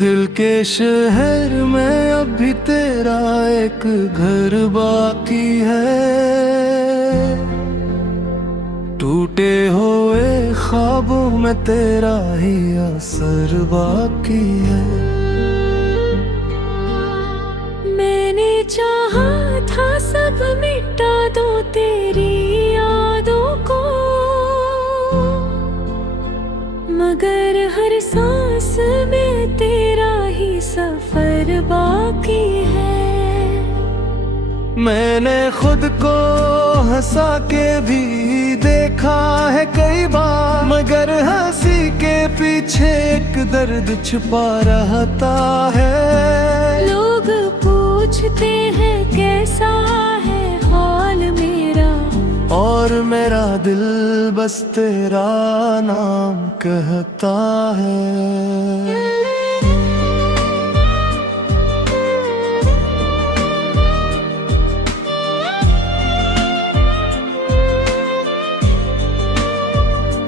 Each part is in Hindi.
दिल के शहर में अब भी तेरा एक घर बाकी है, टूटे हुए ख्वाबों में तेरा ही असर बाकी है। मैंने चाहा था सब मिटा दो तेरी यादों को, मगर हर सांस में तेरा ही सफर बाकी है। मैंने खुद को हंसा के भी देखा है कई बार, मगर हंसी के पीछे एक दर्द छुपा रहता है। लोग पूछते हैं कैसा है हाल मेरा, और मेरा दिल बस तेरा नाम कहता है।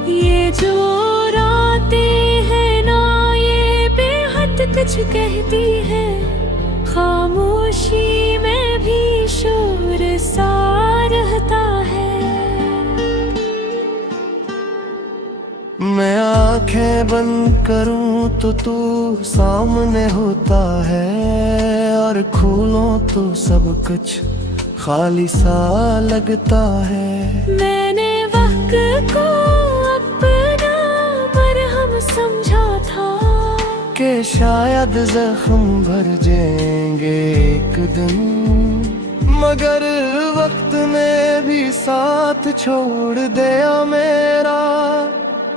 ये जो रातें हैं ना, ये बेहद कुछ कहती है। खामोशी में भी शोर सा रहता है। मैं आंखें बंद करूं तो तू सामने होता है, और खोलूं तो सब कुछ खाली सा लगता है। मैंने वक्त को अपना मरहम समझा था, कि शायद जख्म भर जाएंगे एक दिन, मगर वक्त ने भी साथ छोड़ दिया मेरा,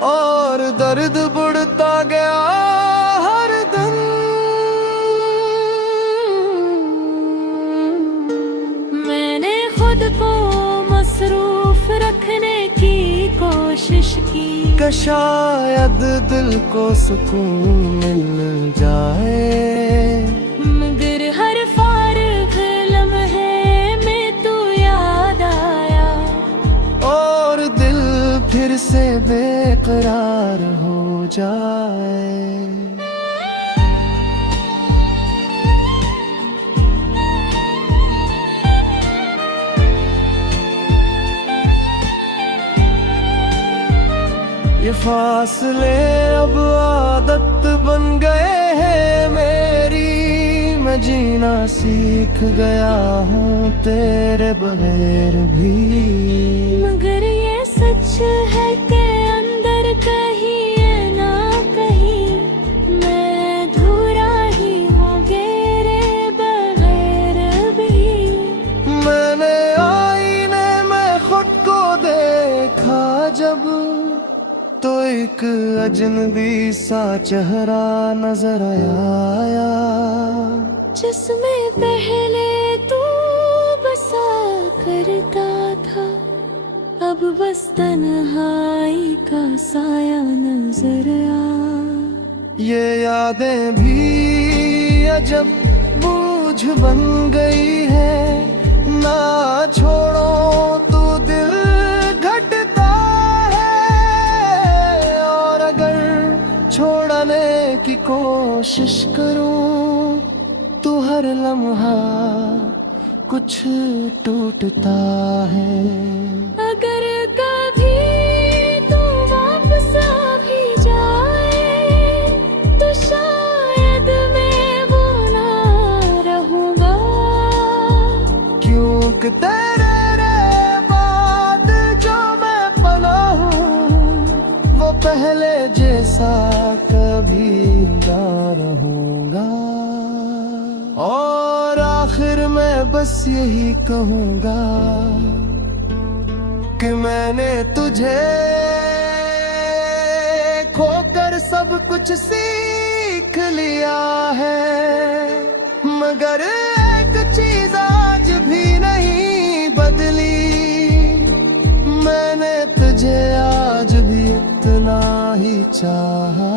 और दर्द बढ़ता गया हर दिन। मैंने खुद को मसरूफ रखने की कोशिश की, कि शायद दिल को सुकून मिल जाए, मगर हर फारग लम्हे में तू याद आया, और दिल फिर से बेकरार हो जाए। ये फासले अब आदत बन गए हैं मेरी, मैं जीना सीख गया हूँ तेरे बगैर भी। मगर ये सच है कि अंदर कहीं ये ना कहीं मैं अधूरा ही हूँ तेरे बगैर भी। मैंने आईने में खुद को देखा जब, तो एक अजनबी सा चेहरा नजर आया, जिसमें पहले तू बसा करता था, अब बस तन्हाई का साया नजर आ। ये यादें भी अजब बोझ बन गई है, ना छोड़ो तू दिल घटता है, और अगर छोड़ने की कोशिश करूं तो हर लम्हा कुछ टूटता है। अगर कभी तू वापस आ भी जाए, तो शायद मैं वो ना रहूंगा, क्योंकि तेरे बाद जो मैं बना हूँ, वो पहले जैसा कभी ना रहूंगा। और आखिर में बस यही कहूँगा कि मैंने तुझे खोकर सब कुछ सीख लिया है, मगर एक चीज आज भी नहीं बदली, मैंने तुझे आज भी इतना ही चाहा।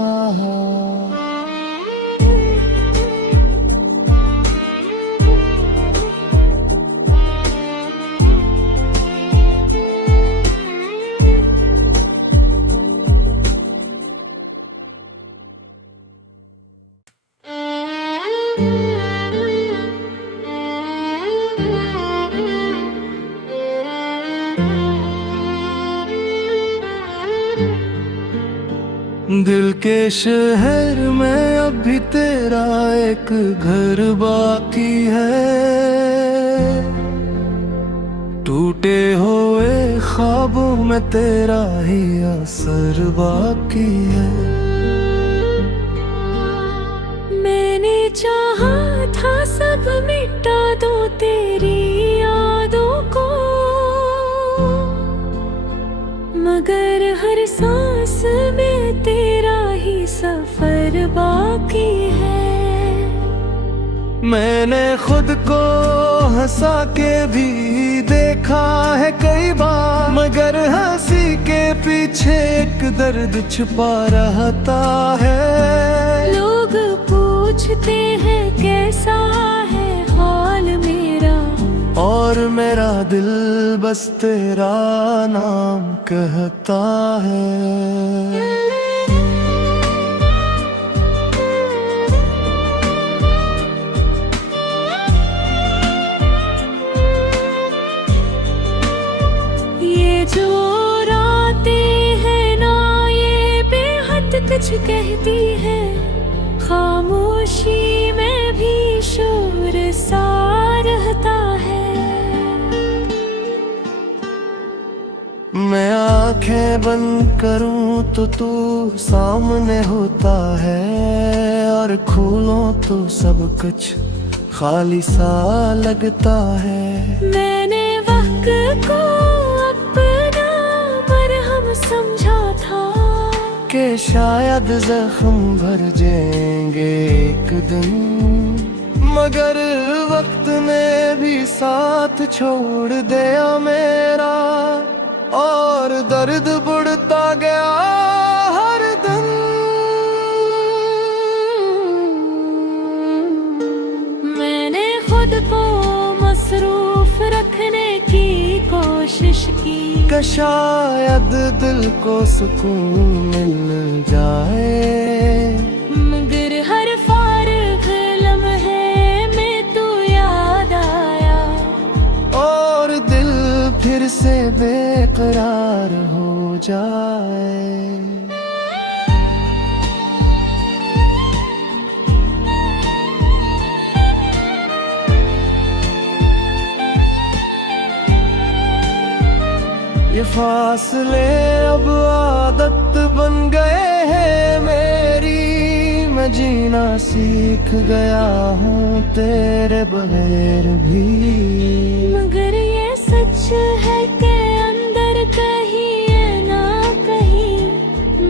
के शहर में अभी तेरा एक घर बाकी है, टूटे हुए ख्वाबों में तेरा ही असर बाकी है। मैंने चाहा था सब मिटा दो तेरी यादों को, मगर हर सांस में तेरा ही सफर बाकी है। मैंने खुद को हंसा के भी देखा है कई बार, मगर हंसी के पीछे एक दर्द छुपा रहता है। लोग पूछते हैं कैसा है हाल मेरा, और मेरा दिल बस तेरा नाम कहता है। ये जो रातें हैं ना ये बेहद कुछ कहती है, खामोशी में भी शोर सा रहता है। मैं आंखें बंद करूं तो तू सामने होता है, और खोलूं तो सब कुछ खाली सा लगता है। मैंने वक्त को अपना मरहम समझा था, कि शायद जख्म भर जाएंगे एक दिन, मगर वक्त ने भी साथ छोड़ दिया मेरा, और दर्द बढ़ता गया हर दिन। मैंने खुद को मसरूफ रखने की कोशिश की, कि शायद दिल को सुकून मिल जाए, मगर हर फारिग लम्हे में तू याद आया, और दिल फिर से बेकरार हो जाए। ये फासले अब आदत बन गए हैं मेरी, मैं जीना सीख गया हूँ तेरे बगैर भी। मगर ये सच है कि अंदर कहीं है ना कहीं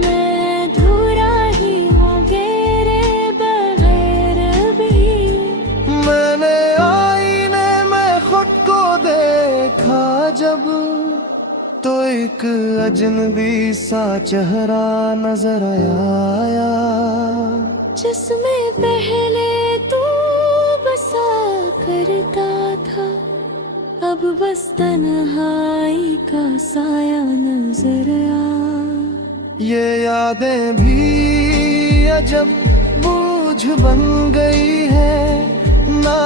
मैं अधूरा ही हूँ तेरे बगैर भी। मैंने आईने में खुद को देखा जब, तो एक अजनबी सा चेहरा नजर आया, जिसमें पहले तू बसा करता था, अब बस तन्हाई का साया नजर आ। ये यादें भी अजब बोझ बन गई है, ना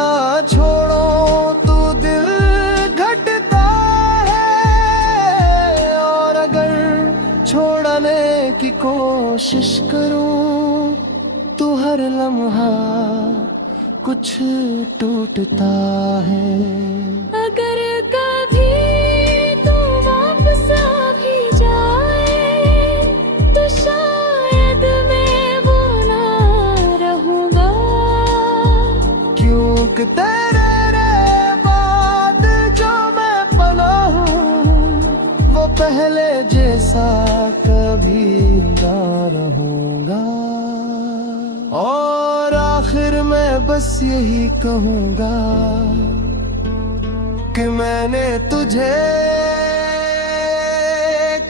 छोड़ो तू दिल घटता है, और अगर छोड़ने की कोशिश करूं तो हर लम्हा कुछ टूटता है। अगर कभी तू वापस आ भी जाए तो शायद मैं वो ना रहूंगा, क्योंकि तेरे बाद जो मैं बना हूँ वो पहले जैसा कभी ना रहूंगा। और आखिर में बस यही कहूंगा कि मैंने तुझे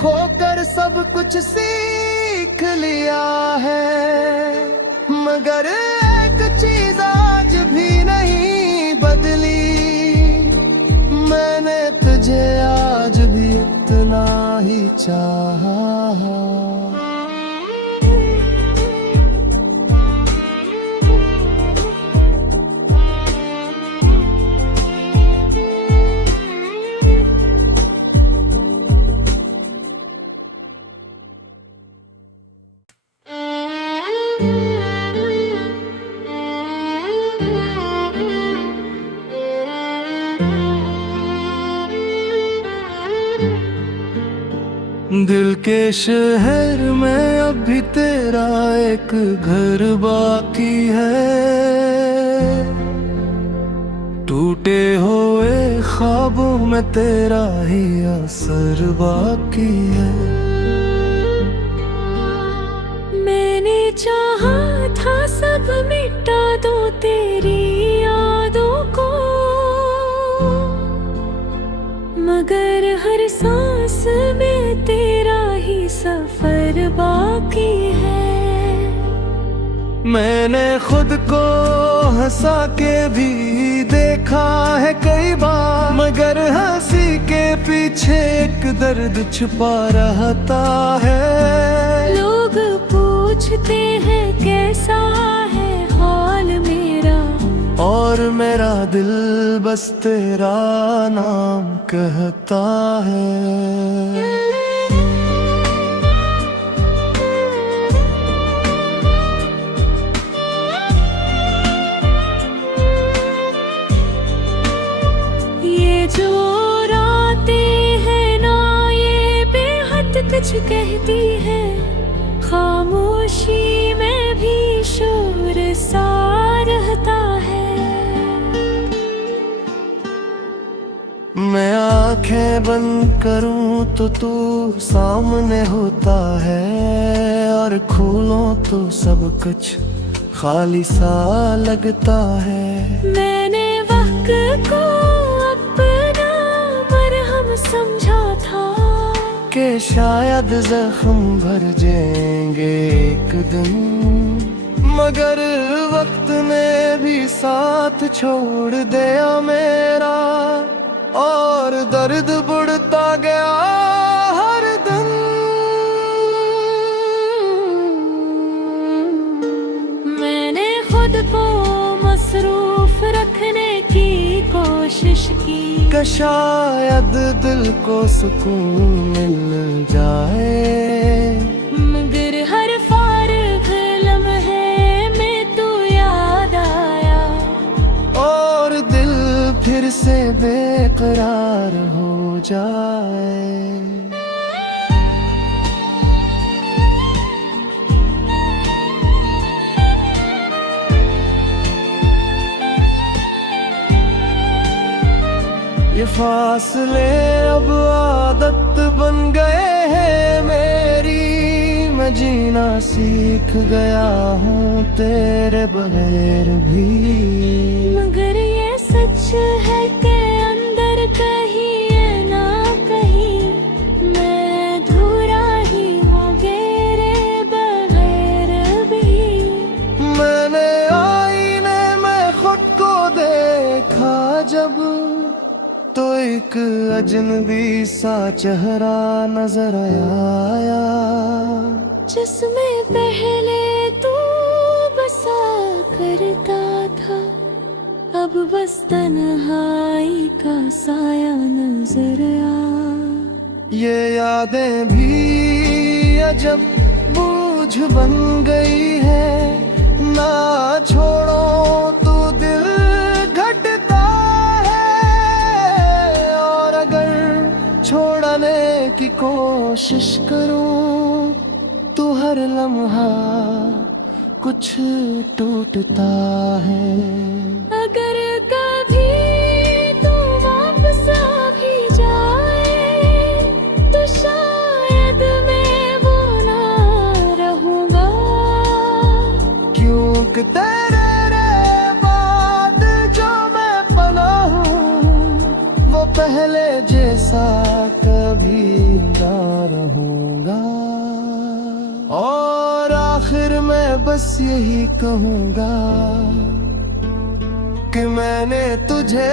खोकर सब कुछ सीख लिया है, मगर एक चीज आज भी नहीं बदली, मैंने तुझे आज भी इतना ही चाहा। दिल के शहर में अभी तेरा एक घर बाकी है, टूटे हुए ख्वाबों में तेरा ही असर बाकी है। मैंने चाहा था सब मिटा दो तेरी यादों को, मगर हर सांस में तेरा ही सफर बाकी है। मैंने खुद को हंसा के भी देखा है कई बार, मगर हंसी के पीछे एक दर्द छुपा रहता है। लोग पूछते हैं कैसा है हाल मेरा, और मेरा दिल बस तेरा नाम कहता है। ये जो रातें हैं ना ये बेहद कुछ कहती है, खामोशी में भी शोर सा रहता है। मैं आंखें बंद करूं तो तू सामने होता है, और खोलूं तो सब कुछ खाली सा लगता है। मैंने वक्त को अपना मरहम समझा था, कि शायद जख्म भर जाएंगे एक दिन, मगर वक्त ने भी साथ छोड़ दिया मेरा, और दर्द बढ़ता गया हर दिन। मैंने खुद को मसरूफ रखने की कोशिश की, कि शायद दिल को सुकून मिल जाए, मगर हर फारिग लम्हे में तू याद आया, और दिल फिर से बेकरार हो जाए। ये फासले अब आदत बन गए हैं मेरी, मैं जीना सीख गया हूँ तेरे बगैर भी। मगर ये सच है कि अंदर कहीं है ना कहीं मैं अधूरा ही हूँ तेरे बगैर भी। मैंने आईने में खुद को देखा जब, तो एक अजनबी सा चेहरा नजर आया, जिसमें पहले तू बसा करता था, अब बस तन्हाई का साया नजर आ। ये यादें भी अजब बोझ बन गई है, ना छोड़ो तो दिल घटता है, और अगर छोड़ने की कोशिश करूं तो हर लम्हा कुछ टूटता है। अगर कभी तू वापस आ भी जाए तो शायद मैं वो ना रहूंगा, क्योंकि तेरे बाद जो मैं बना हूँ वो पहले जैसा कभी ना रहूंगा। और आखिर में बस यही कहूंगा कि मैंने तुझे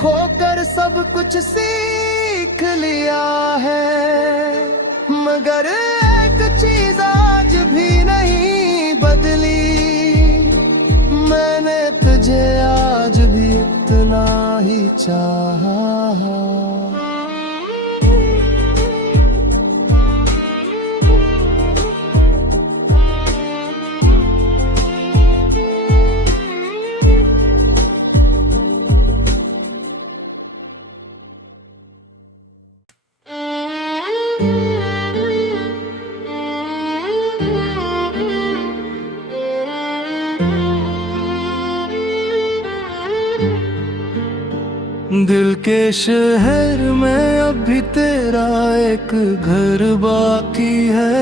खोकर सब कुछ सीख लिया है, मगर एक चीज आज भी नहीं बदली, मैंने तुझे आज भी इतना ही चाहा। दिल के शहर में अब भी तेरा एक घर बाकी है,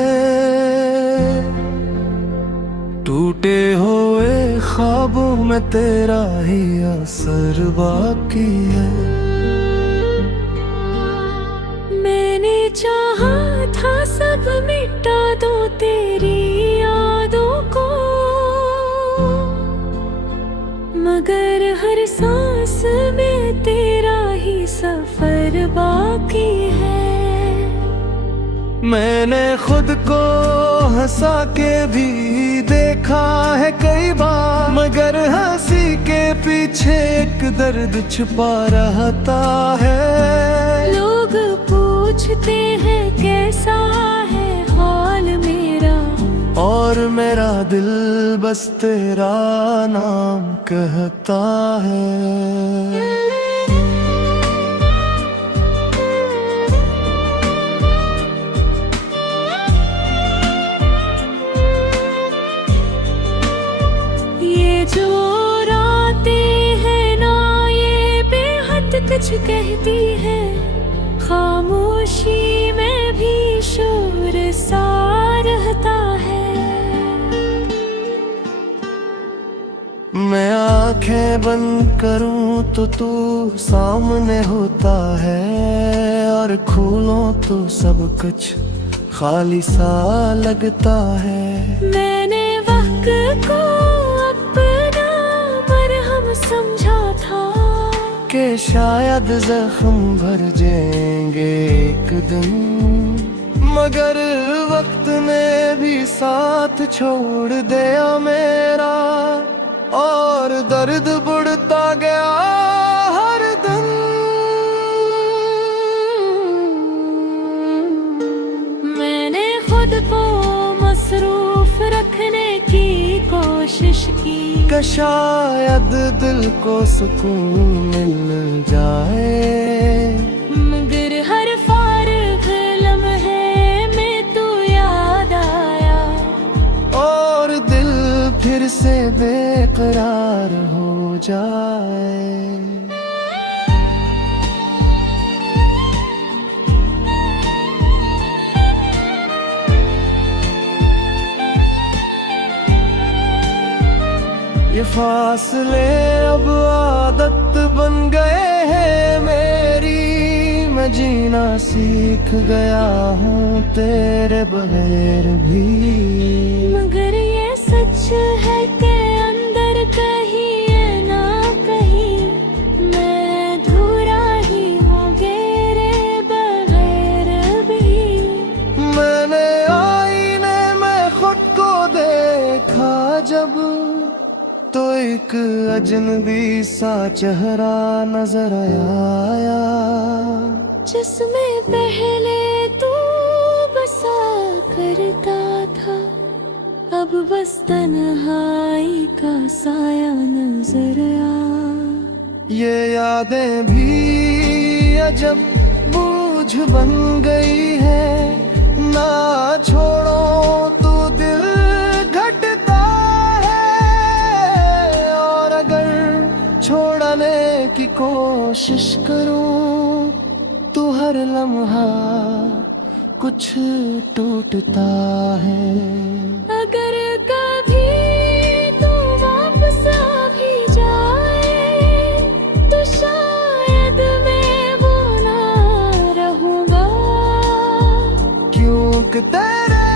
टूटे हुए ख्वाबों में तेरा ही असर बाकी है। मैंने चाहा था सब मिटा दो तेरी यादों को, मगर हर सांस में तेरा ही सफर बाकी है। मैंने खुद को हंसा के भी देखा है कई बार, मगर हंसी के पीछे एक दर्द छुपा रहता है। लोग पूछते हैं कैसा है हाल मेरा, और मेरा दिल बस तेरा नाम कहता है। ये जो रातें हैं ना ये बेहद कुछ कहती है, खामोशी में भी शोर सा रहता है। मैं आंखें बंद करूं तो तू सामने होता है, और खोलूं तो सब कुछ खाली सा लगता है। मैंने वक्त को अपना मरहम समझा था, कि शायद जख्म भर जाएंगे एक दिन, मगर वक्त ने भी साथ छोड़ दिया मेरा, और दर्द बढ़ता गया हर दिन। मैंने खुद को मसरूफ रखने की कोशिश की, कि शायद दिल को सुकून मिल जाए, मगर हर फारिग लम्हे में तू याद आया, और दिल फिर से बेकरार हो जाए। ये फासले अब आदत बन गए हैं मेरी, मैं जीना सीख गया हूँ तेरे बगैर भी। मगर ये सच है कि अंदर कहीं है ना कहीं मैं अधूरा ही हूँ तेरे बगैर भी। मैंने आईने में खुद को देखा जब, तो एक अजनबी सा चेहरा नजर आया, जिसमें पहले तू बसा करता था, अब बस तन्हाई का साया नजर आ। ये यादें भी अजब बोझ बन गई है, ना छोड़ो तो दिल घटता है, और अगर छोड़ने की कोशिश करूं तो हर लम्हा कुछ टूटता है। अगर कभी तू वापस आ भी जाए तो शायद मैं वो ना रहूंगा, क्योंकि तेरे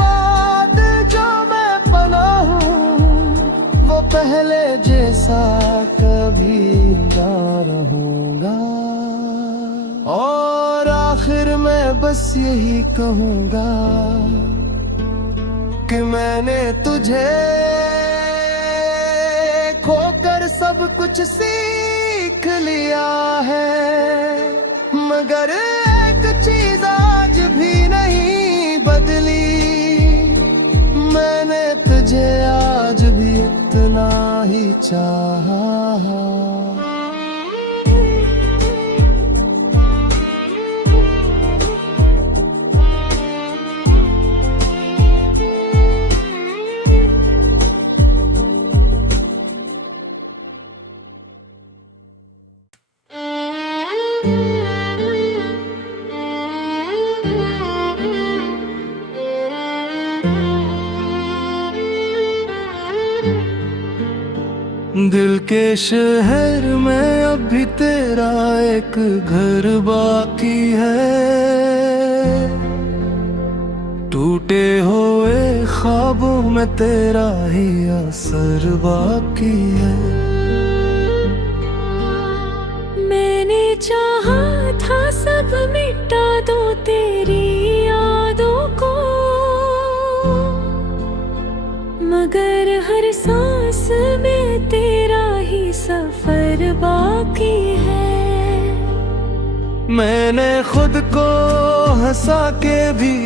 बाद जो मैं बना हूँ वो पहले जैसा कभी ना रहूंगा। और आखिर में बस यही कहूंगा कि मैंने तुझे खोकर सब कुछ सीख लिया है, मगर एक चीज आज भी नहीं बदली, मैंने तुझे आज भी इतना ही चाहा। दिल के शहर में अब भी तेरा एक घर बाकी है, टूटे हुए ख्वाबों में तेरा ही असर बाकी है। मैंने चाहा था सब मिटा दो तेरी यादों को, मगर हर सांस में तेरा ही सफर बाकी है। मैंने खुद को हंसा के भी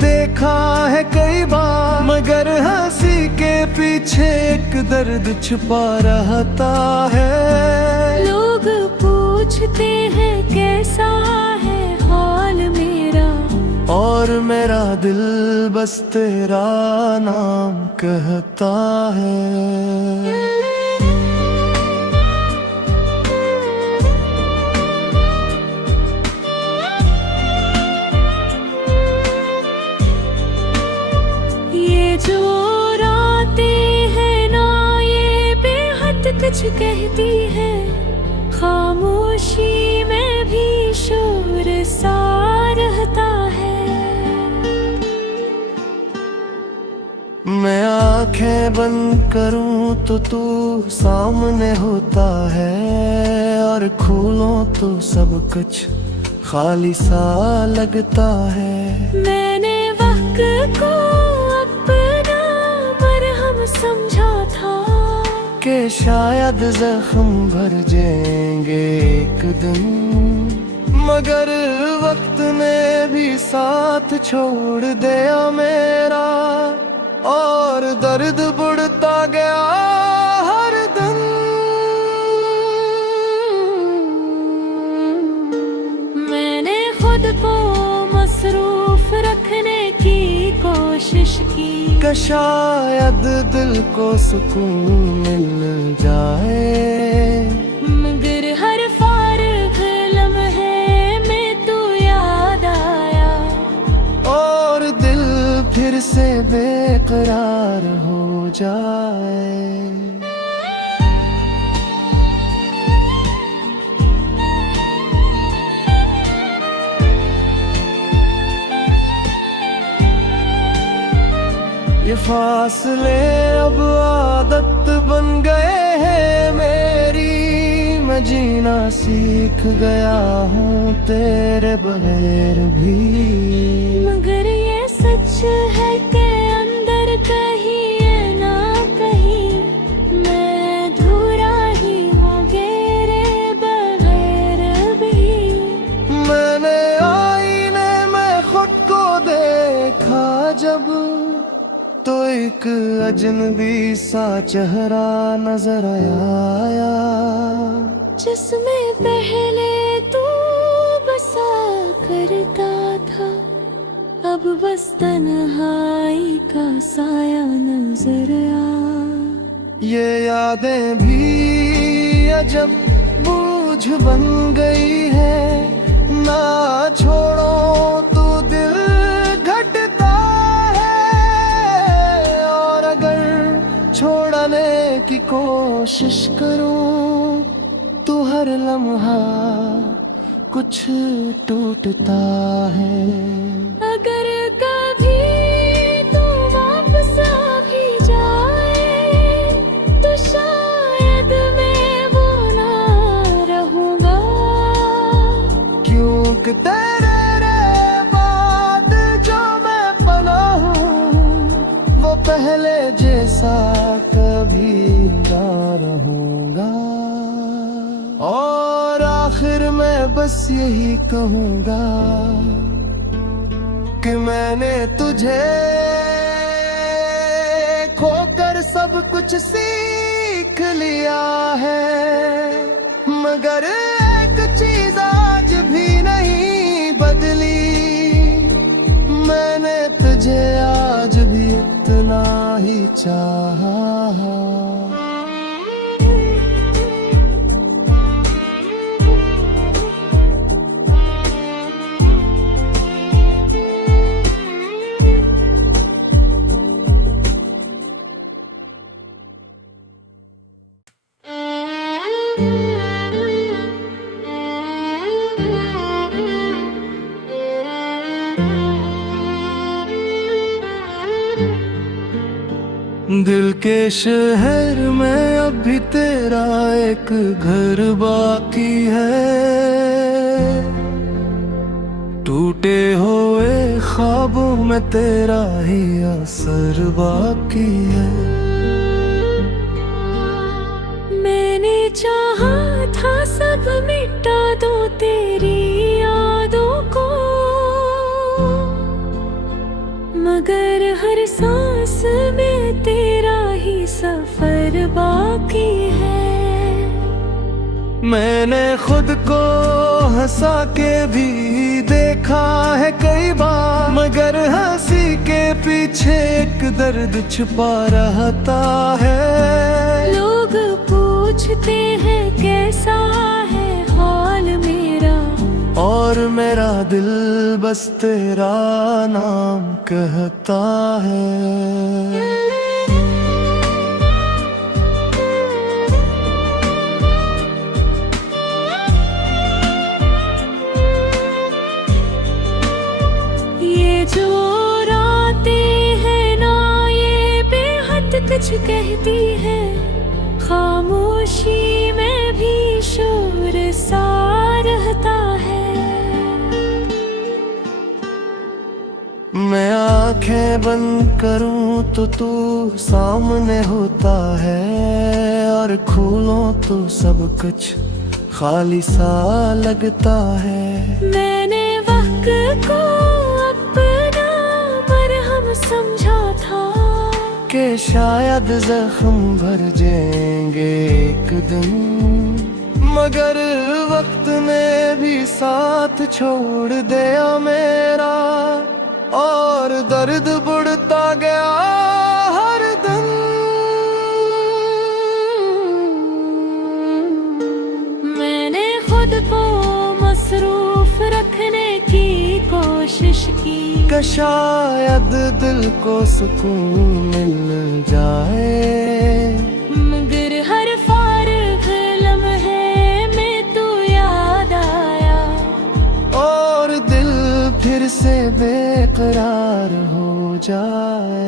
देखा है कई बार, मगर हंसी के पीछे एक दर्द छुपा रहता है। लोग पूछते हैं कैसा है हाल मेरा, और मेरा दिल बस तेरा नाम कहता है। ये जो रातें हैं ना ये बेहद कुछ कहती है, खामोशी में भी शोर सा रहता है। मैं आंखें बंद करूं तो तू सामने होता है, और खोलूं तो सब कुछ खाली सा लगता है। मैंने वक्त को अपना मरहम समझा था, कि शायद जख्म भर जाएंगे एक दिन, मगर वक्त ने भी साथ छोड़ दिया मेरा, और दर्द बढ़ता गया हर दिन। मैंने खुद को मसरूफ रखने की कोशिश की, कि शायद दिल को सुकून मिल जाए, मगर हर फारग लम्हे में तू याद आया, और दिल फिर से बेकरार हो जाए। ये फासले अब आदत बन गए हैं मेरी, मैं जीना सीख गया हूँ तेरे बगैर भी। मगर ये सच है कि अंदर कहीं ना कहीं मैं अधूरा ही हूँ तेरे बगैर भी। मैंने आईने में खुद को देखा जब, तो एक अजनबी सा चेहरा नजर आया, जिसमें पहले तू बसा करता था, अब बस तन्हाई का साया नजर आ। ये यादें भी अजब बोझ बन गई है, ना छोड़ो तू दिल घटता है, और अगर छोड़ने की कोशिश करूं तो हर लम्हा कुछ टूटता है। अगर कभी तू वापस आ भी जाए, तो शायद मैं वो ना रहूंगा, क्योंकि तेरे बाद जो मैं पला हूँ, वो पहले जैसा कभी ना रहूंगा। और आखिर मैं बस यही कहूँगा कि मैंने तुझे खोकर सब कुछ सीख लिया है, मगर एक चीज आज भी नहीं बदली, मैंने तुझे आज भी इतना ही चाहा। दिल के शहर में अभी तेरा एक घर बाकी है, टूटे हुए ख्वाबों में तेरा ही असर बाकी है। मैंने चाहा था सब मिटा दो तेरी यादों को, मगर हर सांस में तेरा ही सफर बाकी है। मैंने खुद को हंसा के भी देखा है कई बार, मगर हंसी के पीछे एक दर्द छुपा रहता है। लोग पूछते हैं कैसा है हाल मेरा, और मेरा दिल बस तेरा नाम कहता है। ये जो रातें हैं ना, ये बेहद कुछ कहती है। खामोशी में भी शोर सा रहता है। मैं आंखें बंद करूं तो तू सामने होता है, और खोलूं तो सब कुछ खाली सा लगता है। मैंने वक्त को अपना मरहम समझा था, कि शायद जख्म भर जाएंगे एक दिन, मगर वक्त ने भी साथ छोड़ दिया मेरा, और दर्द बढ़ता गया हर दिन। मैंने खुद को मसरूफ रखने की कोशिश की, कि शायद दिल को सुकून मिल जाए, मगर हर फारग लम्हे में तू याद आया, और दिल फिर से बेकरार हो जाए।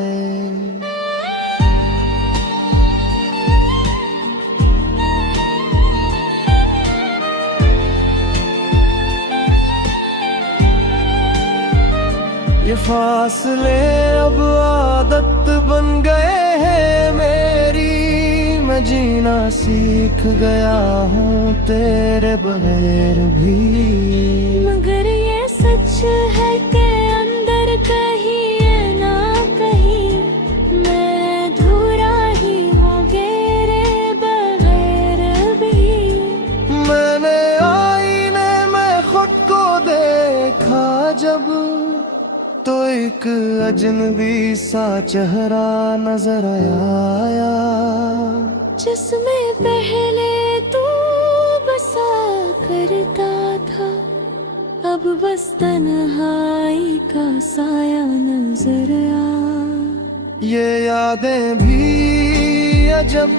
ये फासले अब आदत बन गए हैं मेरी, मैं जीना सीख गया हूँ तेरे बगैर भी। मगर ये सच है कि अंदर कहीं ये ना कहीं मैं अधूरा ही हूँ तेरे बगैर भी। मैंने आईने में खुद को देखा जब, तो एक अजनबी सा चेहरा नजर आया, जिसमें पहले तू बसा करता था, अब बस तन्हाई का साया नजर आ। ये यादें भी अजब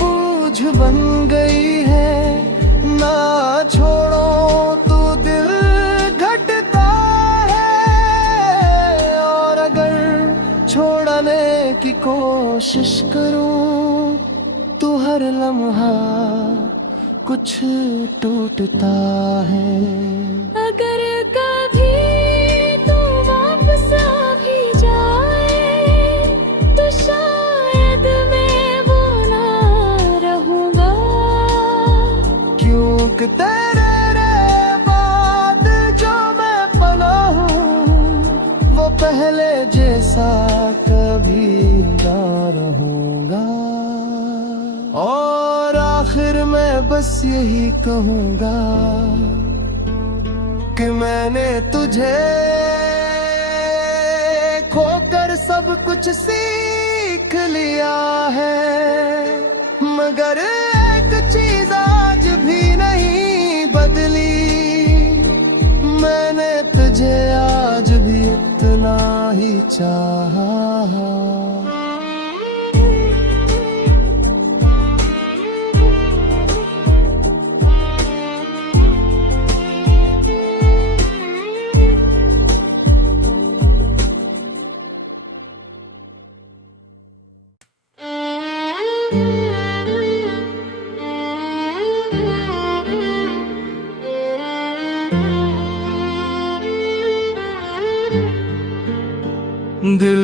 बोझ बन गई है, ना छोड़ो तो दिल घटता है, और अगर छोड़ने की कोशिश करूं तो हर लम्हा कुछ टूटता है। अगर कभी तू वापस आ भी जाए, तो शायद मैं वो ना रहूंगा, क्योंकि तेरे बाद जो मैं बना हूँ, वो पहले जैसा कभी ना रहूंगा। और आखिर में बस यही कहूँगा कि मैंने तुझे खोकर सब कुछ सीख लिया है, मगर एक चीज आज भी नहीं बदली, मैंने तुझे आज भी इतना ही चाहा।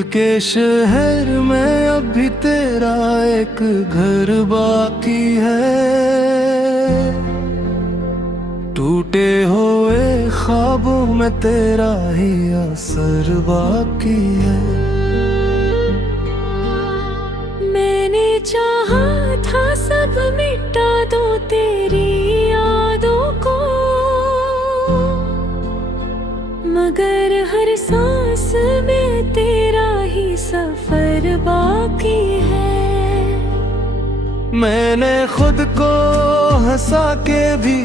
के शहर में अभी तेरा एक घर बाकी है, टूटे हुए ख्वाबों में तेरा ही असर बाकी है। मैंने चाहा था सब मिटा दो तेरी यादों को, मगर हर सांस में तेरा ही सफर बाकी है। मैंने खुद को हंसा के भी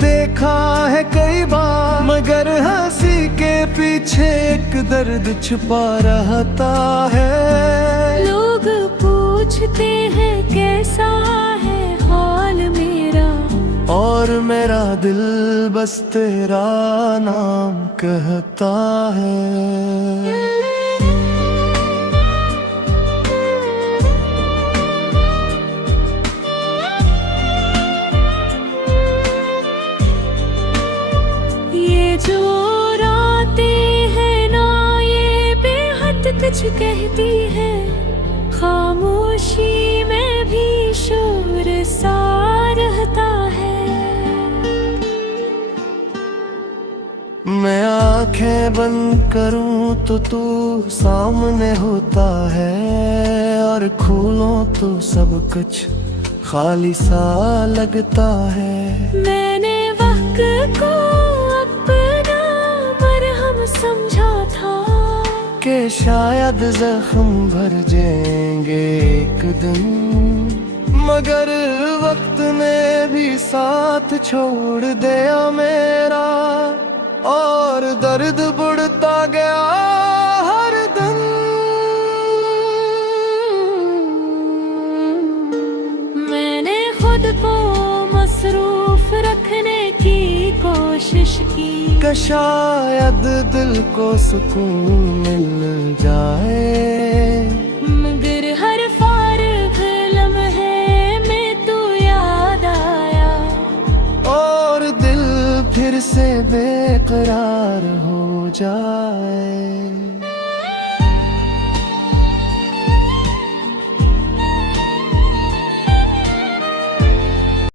देखा है कई बार, मगर हंसी के पीछे एक दर्द छुपा रहता है। लोग पूछते हैं कैसा है हाल मेरा, और मेरा दिल बस तेरा नाम कहता है। ये जो रातें हैं ना ये बेहद कुछ कहती है, खामोशी में भी शोर सा रहता है। मैं आंखें बंद करूं तो तू सामने होता है, और खोलूं तो सब कुछ खाली सा लगता है। मैंने वक्त को अपना मरहम समझा था, कि शायद जख्म भर जाएंगे एक दिन, मगर वक्त ने भी साथ छोड़ दिया मेरा, और दर्द बढ़ता गया हर दिन। मैंने खुद को मसरूफ रखने की कोशिश की, कि शायद दिल को सुकून मिल जाए, मगर हर फारिग लम्हे में तू याद आया, और दिल फिर से बेकरार हो जाए।